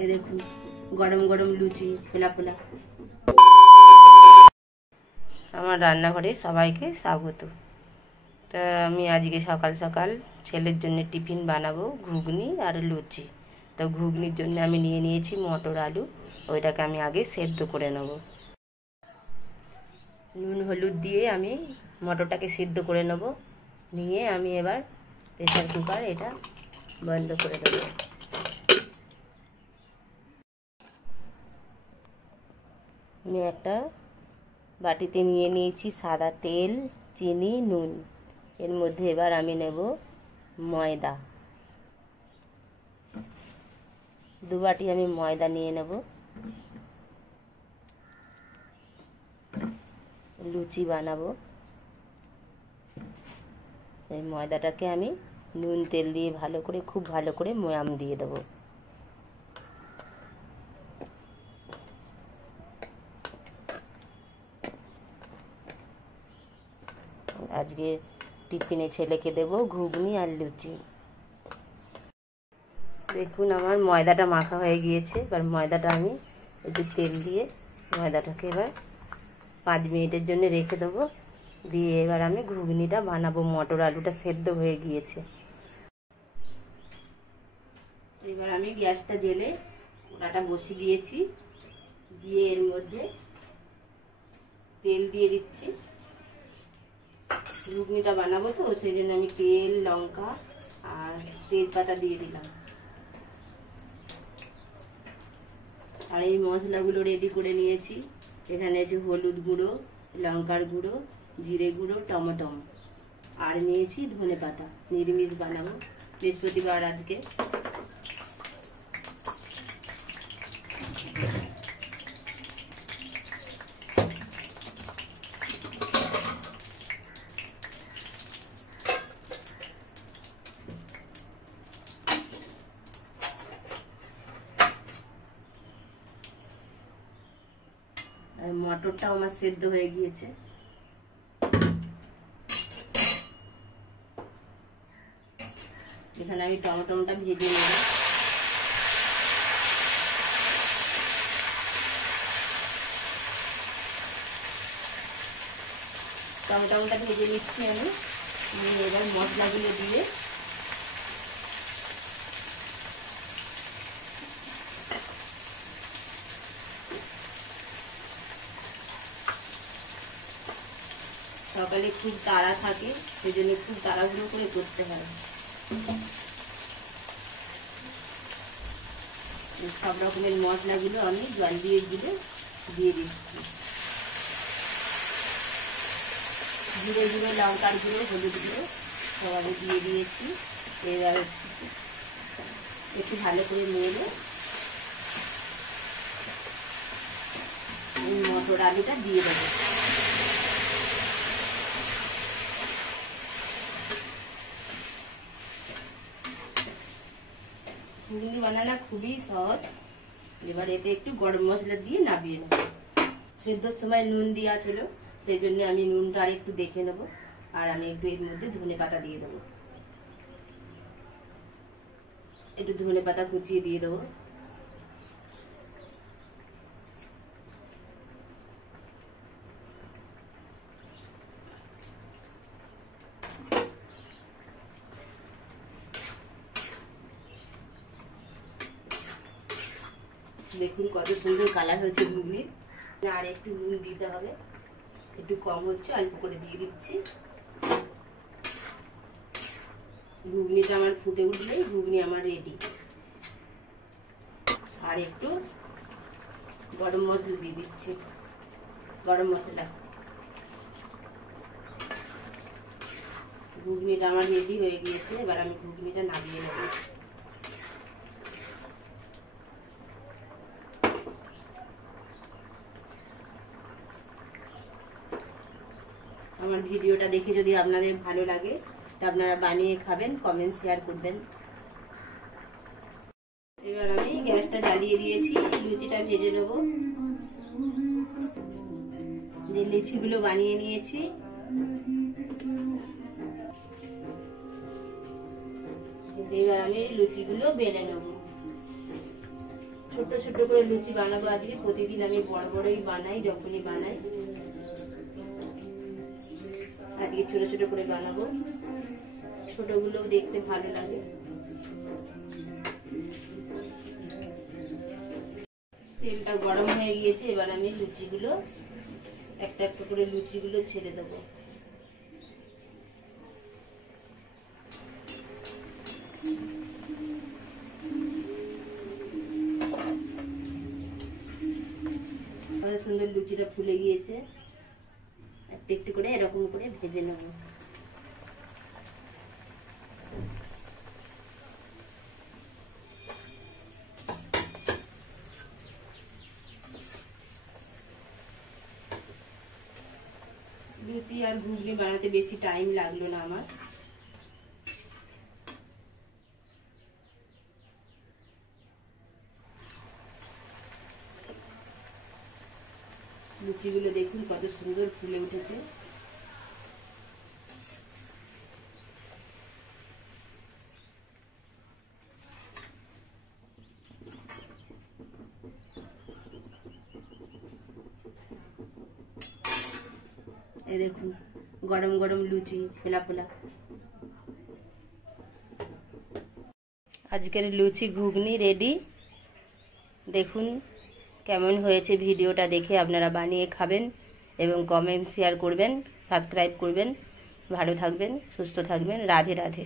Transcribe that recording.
এই দেখুন গরম গরম লুচি ফোলা ফোলা। আমার রান্নাঘরে সবাইকে স্বাগত। তা আমি আজকে সকাল সকাল ছেলের জন্য টিফিন বানাবো, ঘুগনি আর লুচি। তো ঘুগনির জন্য আমি নিয়ে নিয়েছি মটর আলু, ওইটাকে আমি আগে সেদ্ধ করে নেব। নুন হলুদ দিয়ে আমি মটরটাকে সিদ্ধ করে নেব। নিয়ে আমি এবার প্রেসার কুকার এটা বন্ধ করে দেবো। আমি একটা বাটিতে নিয়ে নিয়েছি সাদা তেল, চিনি, নুন। এর মধ্যে এবার আমি নেব ময়দা। 2 বাটি আমি ময়দা নিয়ে নেব। লুচি বানাবো, এই ময়দাটাকে আমি নুন তেল দিয়ে ভালো করে, খুব ভালো করে ময়াম দিয়ে দেবো। আজকে টিফিনে ছেলেকে দেব ঘুগনি আর লুচি। দেখুন আমার ময়দাটা মাখা হয়ে গিয়েছে। এবার ময়দাটা আমি একটু তেল দিয়ে ময়দাটাকে এবার 5 মিনিটের জন্য রেখে দেবো। দিয়ে এবার আমি ঘুগনিটা বানাবো। মটর আলুটা সেদ্ধ হয়ে গিয়েছে। এবার আমি গ্যাসটা জ্বেলে কড়াটা বসিয়ে দিয়েছি। দিয়ে এর মধ্যে তেল দিয়ে দিচ্ছি। ঘুগনিটা বানাবো তো সেই জন্য আমি তেল, লঙ্কা আর তেজপাতা দিয়ে দিলাম। আর এই মশলাগুলো রেডি করে নিয়েছি। এখানে আছে হলুদ গুঁড়ো, লঙ্কার গুঁড়ো, জিরে গুঁড়ো, টমেটো আর নিয়েছি ধনে পাতা। নিরামিষ বানাবো, বৃহস্পতিবার আজকে। আর মটরটাও আমার সেদ্ধ হয়ে গিয়েছে। এখানে আমি টমেটোটা ভেজে নেব। টমেটোটা ভেজে নিচ্ছি আমি। এবার মশলাগুলো দিয়ে সকালে খুব তাড়া থাকে, সেই জন্য খুব তাড়াহুড়ো করে করতে হয়। সব রকমের মশলাগুলো আমি জল দিয়ে দিয়ে দিচ্ছি। জিরে গুঁড়ো, লঙ্কার গুঁড়ো, হলুদ গুঁড়ো সব আমি দিয়ে দিয়েছি। এবার একটু ভালো করে নেড়ে মটর আলুটা দিয়ে দেবো। ঘুগনি বানানো খুবই সহজ। এবার এতে একটু গরম মশলা দিয়ে নামিয়ে নেব। সেদ্ধর সময় নুন দেওয়া ছিল, সেই জন্য আমি নুনটা আর একটু দেখে নেব। আর আমি একটু এর মধ্যে ধনে পাতা দিয়ে দেবো। একটু ধনে পাতা কুচিয়ে দিয়ে দেবো। দেখুন কত সুন্দর কালার হয়েছে ঘুগনির। আর একটু নুন দিতে হবে, একটু কম হচ্ছে, অল্প করে দিয়ে দিচ্ছি। ঘুগনিটা আমার ফুটে উঠলেই ঘুগনি আমার রেডি। আর একটু গরম মশলা দিয়ে দিচ্ছি, গরম মশলা। ঘুগনিটা আমার রেডি হয়ে গিয়েছে। এবার আমি ঘুগনিটা নামিয়ে নেব। আমার ভিডিওটা দেখে যদি আপনাদের ভালো লাগে তা আপনারা বানিয়ে খাবেন, কমেন্ট শেয়ার করবেন। এবার আমি গ্যাসটা জ্বালিয়ে দিয়েছি, লুচিটা ভেজে নেব। যে লুচিগুলো বানিয়ে নিয়েছি এবার আমি লুচিগুলো বেলে নেব। ছোট ছোট করে লুচি বানাবো আজকে। প্রতিদিন আমি বড় বড়ই বানাই, যখনই বানাই। আজকে ছোট ছোট করে বানাবো, ছোটগুলোও দেখতে ভালো লাগে। তেলটা গরম হয়ে গিয়েছে, এবার আমি লুচিগুলো একটা একটা করে লুচিগুলো ছেড়ে দেবো। সুন্দর লুচিটা ফুলে গিয়েছে, একটু একটু করে এরকম করে ভেজে নেব। লুচি আর ঘুগনি বানাতে বেশি টাইম লাগলো না আমার। লুচিগুলো দেখুন কত সুন্দর ফুলে উঠেছে। এই দেখুন গরম গরম লুচি ফোলা ফোলা। আজকের লুচি ঘুগনি রেডি। দেখুন কেমন হয়েছে। ভিডিওটা দেখে আপনারা বানিয়ে খাবেন এবং কমেন্ট শেয়ার করবেন, সাবস্ক্রাইব করবেন। ভালো থাকবেন, সুস্থ থাকবেন। রাধে রাধে।